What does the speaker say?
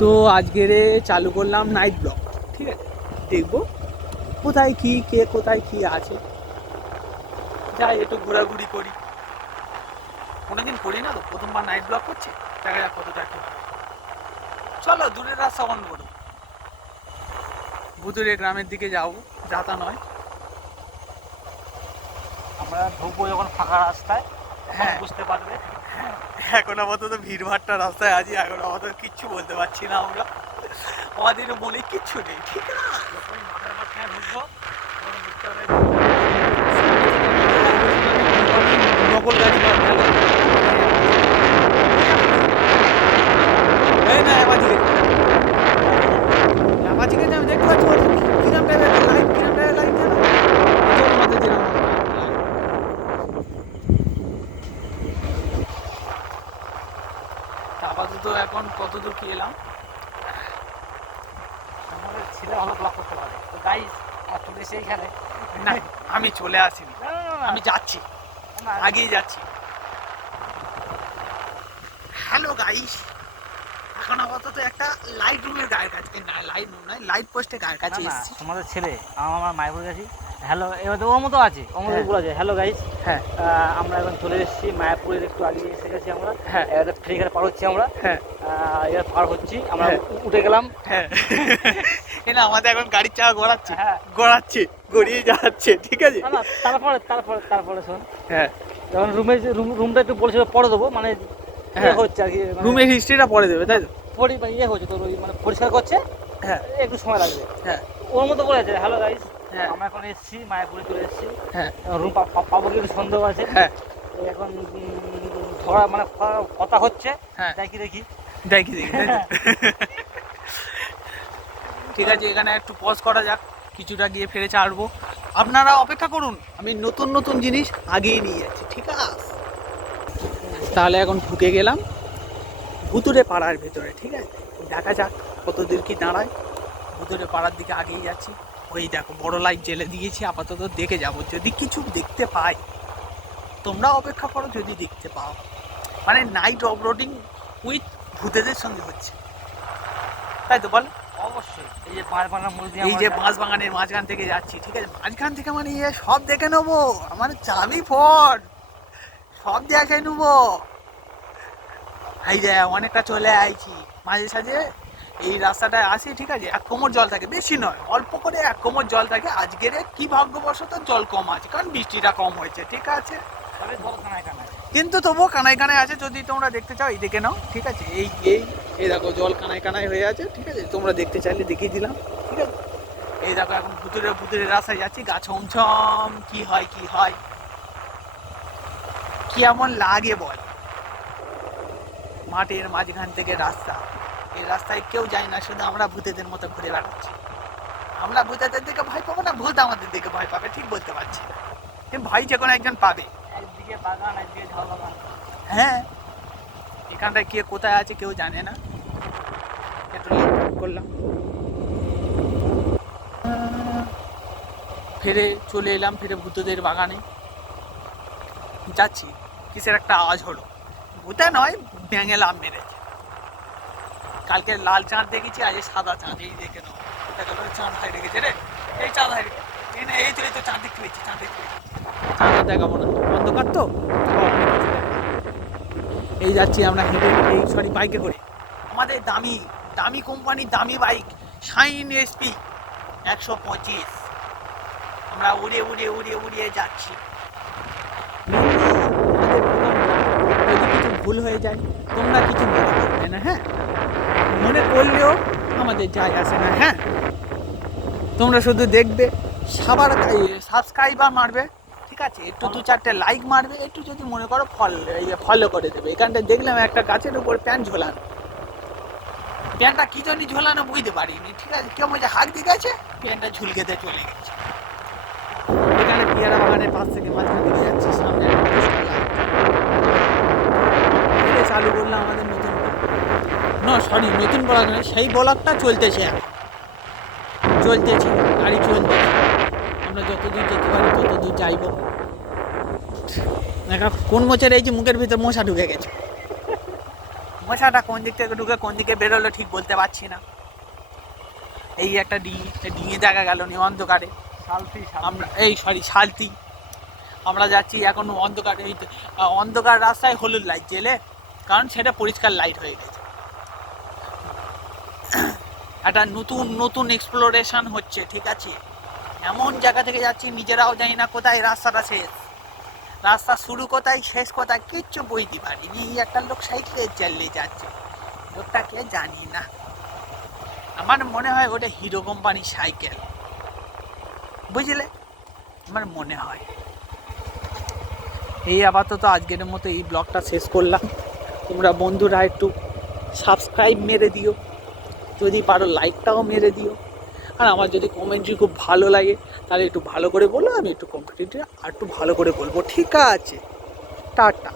তো আজকের চালু করলাম নাইট ব্লগ, ঠিক আছে। দেখবো কোথায় কি কে কোথায় কি আছে, যাই একটু ঘোরাঘুরি করি। কোনোদিন করি না তো, প্রথমবার নাইট ব্লগ করছি, দেখা যাক কতটা কি হয়। চলো দূরের রাস্তা অন করো, ভুতুরে গ্রামের দিকে যাবো, যাতা নয়। আমরা ঢুকবো যখন ফাঁকা রাস্তায়, হ্যাঁ বুঝতে পারবে। এখন আপাতত ভিড়ভাট্টা রাস্তায় আছি, এখন আপাতত কিচ্ছু বলতে পারছি না আমরা, আমাদের মনে কিচ্ছু নেই, ঠিক আছে। যখন মাঠের মাঝখানে ঢুকবো তখন বুঝতে পারবে। নকল গাড়ি বা গেল এই না অ্যাপাচিকে আমি দেখতে পাচ্ছি কিরম টাইপের লাইট, কিরম টাইপের লাইট জানো আমাদের যেরকম আপাতত এখন কত দূর কি এলাম। আমাদের ছেলে ভালো ব্লগ করতে পারে। তো গাইস চলে এসে এইখানে না আমি চলে আসিনি, আমি যাচ্ছি, আগেই যাচ্ছি। হ্যালো গাইস, এখন আপাতত একটা লাইট রুমের গায়ের কাছে, না লাইট রুম নয়, লাইট পোস্টের গায়ের কাছে এসেছি। তোমাদের ছেলে আমার মায়াপুর গেছি। হ্যালো, এবার তো ওর মতো আছে, ওর মতো বলা যায়। হ্যালো গাইস, হ্যাঁ আমরা এখন চলে এসেছি মায়াপুরের একটু আগে এসে গেছি আমরা। হ্যাঁ এবার ফ্রিঘাট পার হচ্ছি আমরা। হ্যাঁ এবার পার হচ্ছি আমরা, হ্যাঁ। উঠে গেলাম। হ্যাঁ না আমাদের এখন গাড়ির চাকা গড়াচ্ছে, হ্যাঁ গড়াচ্ছে, গড়িয়ে যাচ্ছে, ঠিক আছে। না না, তারপরে শোন, হ্যাঁ যখন রুমটা একটু বলেছিল পরে দেবো, মানে হ্যাঁ হচ্ছে আর কি, রুমের হিস্ট্রিটা পরে দেবে, তাই তো। ইয়ে হচ্ছে তোর ওই মানে পরিষ্কার করছে, হ্যাঁ একটু সময় লাগবে। হ্যাঁ ওর মতো বলেছে। হ্যালো গাইস, হ্যাঁ আমরা এখন এসেছি মায়াপুরে, চলে এসেছি। হ্যাঁ রুম পাবো কিন্তু সন্দেহ আছে। হ্যাঁ এখন ধরা মানে কথা হচ্ছে, হ্যাঁ দেখি দেখি। দেখি দেখি তাই তো? ঠিক আছে, এখানে একটু পজ করা যাক, কিছুটা গিয়ে ফেরে ছাড়বো, আপনারা অপেক্ষা করুন, আমি নতুন নতুন জিনিস আগেই নিয়ে যাচ্ছি, ঠিক আছে। তাহলে এখন ঢুকে গেলাম ভুতুরে পাড়ার ভেতরে, ঠিক আছে। দেখা যাক কত দূর কি দাঁড়ায়, ভুতুরে পাড়ার দিকে আগেই যাচ্ছি। ওই দেখো বড় লাইট জেলে দিয়েছি, আপাতত দেখে যাব, যদি কিছু দেখতে পাই। তোমরা অপেক্ষা করো যদি দেখতে পাও, মানে নাইট অফরোডিং উইথ ভূতেদের সঙ্গে হচ্ছে, তাই তো বল। অবশ্যই এই যে পাঁচ বাংলা মূল দিয়ে এই যে বাঁশ বাগানের মাঝখান থেকে যাচ্ছি, ঠিক আছে, মাঝখান থেকে মানে সব দেখে নেবো, আমার চাবি ফট, সব দেখে নেবো। এই যে অনেকটা চলে আইছি, মাঝে সাঝে এই রাস্তাটায় আসি, ঠিক আছে, 1 কোমর জল থাকে, বেশি নয়, অল্প করে 1 কোমর জল থাকে। আজকের কি ভাগ্যবশত জল কম আছে, কারণ বৃষ্টিটা কম হয়েছে, ঠিক আছে, কিন্তু তবুও কানায় কানায় আছে। যদি তোমরা দেখতে চাও এই দেখে নাও, ঠিক আছে। এই এই এই দেখো জল কানায় কানায় হয়ে আছে, ঠিক আছে, তোমরা দেখতে চাইলে দেখিয়ে দিলাম, ঠিক আছে। এই দেখো এখন ভুতুরে রাস্তায় যাচ্ছি, গা ছমছম, কি হয় কি হয়, কেমন লাগে বল। মাঠের মাঝখান থেকে রাস্তা, এই রাস্তায় কেউ যায় না, শুধু আমরা ভূতেদের মতো ঘুরে বেড়াচ্ছি। আমরা ভূতেদের দিকে ভয় পাবো না, ভূত আমাদের দিকে ভয় পাবে, ঠিক বলতে পারছি না, কিন্তু ভয় যে কোনো একজন পাবে। একদিকে বাগান, একদিকে ঝাল বাগান। হ্যাঁ এখানটায় কে কোথায় আছে কেউ জানে না। একটু লাইট করলাম, ফিরে চলে এলাম, ফিরে ভূতদের বাগানে যাচ্ছি। কিসের একটা আওয়াজ হলো, ভূতে নয়, ব্যাঙে লাভ মেরেছে। কালকে লাল চাঁদ দেখেছি, আজ সাদা চাঁদ, এই দেখে নাও, দেখা গেল চাঁদ হাই রেখেছে রে, এই চাঁদ হাই রেখে, এই তো চাঁদ দেখতে পেয়েছি, চাঁদ দেখতে পেয়েছি। চাঁদ আর দেখাবো না, অন্ধকার তো। এই যাচ্ছি আমরা হেঁটে, এই সরি বাইকে করে, আমাদের দামি দামি কোম্পানির দামি বাইক শাইন এসপি 125, আমরা উড়ে উড়ে উড়ে উড়িয়ে যাচ্ছি। যদি কিছু ভুল হয়ে যায় তোমরা কিছু মনে করবে না, হ্যাঁ, মনে করলেও আমাদের যায় আসে না, হ্যাঁ। তোমরা শুধু দেখবে, সবার সাবস্ক্রাইবার মারবে, ঠিক আছে, একটু 2-4টে লাইক মারবে, একটু যদি মনে করো ফলো করে দেবে। এখানটায় দেখলাম একটা গাছের উপর প্যান্ট ঝোলানো, প্যান্টটা কি জন্য ঝোলানো বুঝতে পারিনি, ঠিক আছে, কেউ মধ্যে হাঁক দিয়ে গেছে, প্যান্টটা ঝুলকেতে চলে গেছে। এখানে পেয়ারা বাগানের পাশ থেকে মাঝখান থেকে যাচ্ছি, সামনে চালু করলাম আমাদের নতুন নতুন ব্লগ নয়, সেই ব্লগটা চলতেছে, গাড়ি চলতেছে, আমরা যতদূর যেতে পারি ততদূর যাইব। কোন মোচের এই যে মুখের ভিতর মশা ঢুকে গেছে, মশাটা কোন দিক থেকে ঢুকে কোন দিকে বেরোলো ঠিক বলতে পারছি না। এই একটা ডিঙি দেখা গেল নি অন্ধকারে। আমরা শালতি আমরা যাচ্ছি এখন অন্ধকারে, অন্ধকার রাস্তায় হলুদ লাইট জেলে, কারণ সেটা পরিষ্কার লাইট হয়ে গেছে। একটা নতুন নতুন এক্সপ্লোরেশন হচ্ছে, ঠিক আছে। এমন জায়গা থেকে যাচ্ছি নিজেরাও জানি না কোথায় রাস্তাটা শেষ, রাস্তা শুরু কোথায় শেষ কোথায় কিচ্ছু বুঝতে পারিনি। একটা লোক সাইকেলে চালিয়ে যাচ্ছে, লোকটাকে জানি না। আমার মনে হয় ওটা হিরো কোম্পানির সাইকেল, বুঝলে, আমার মনে হয়। এই আপাতত আজকের মতো এই ব্লগটা শেষ করলাম। তোমরা বন্ধুরা একটু সাবস্ক্রাইব মেরে দিও, যদি পারো লাইকটাও মেরে দিও। আর আমার যদি কমেন্ট্রি খুব ভালো লাগে তাহলে একটু ভালো করে বলো, আমি একটু কমেন্ট্রিটা আর একটু ভালো করে বলবো, ঠিক আছে। টাটা।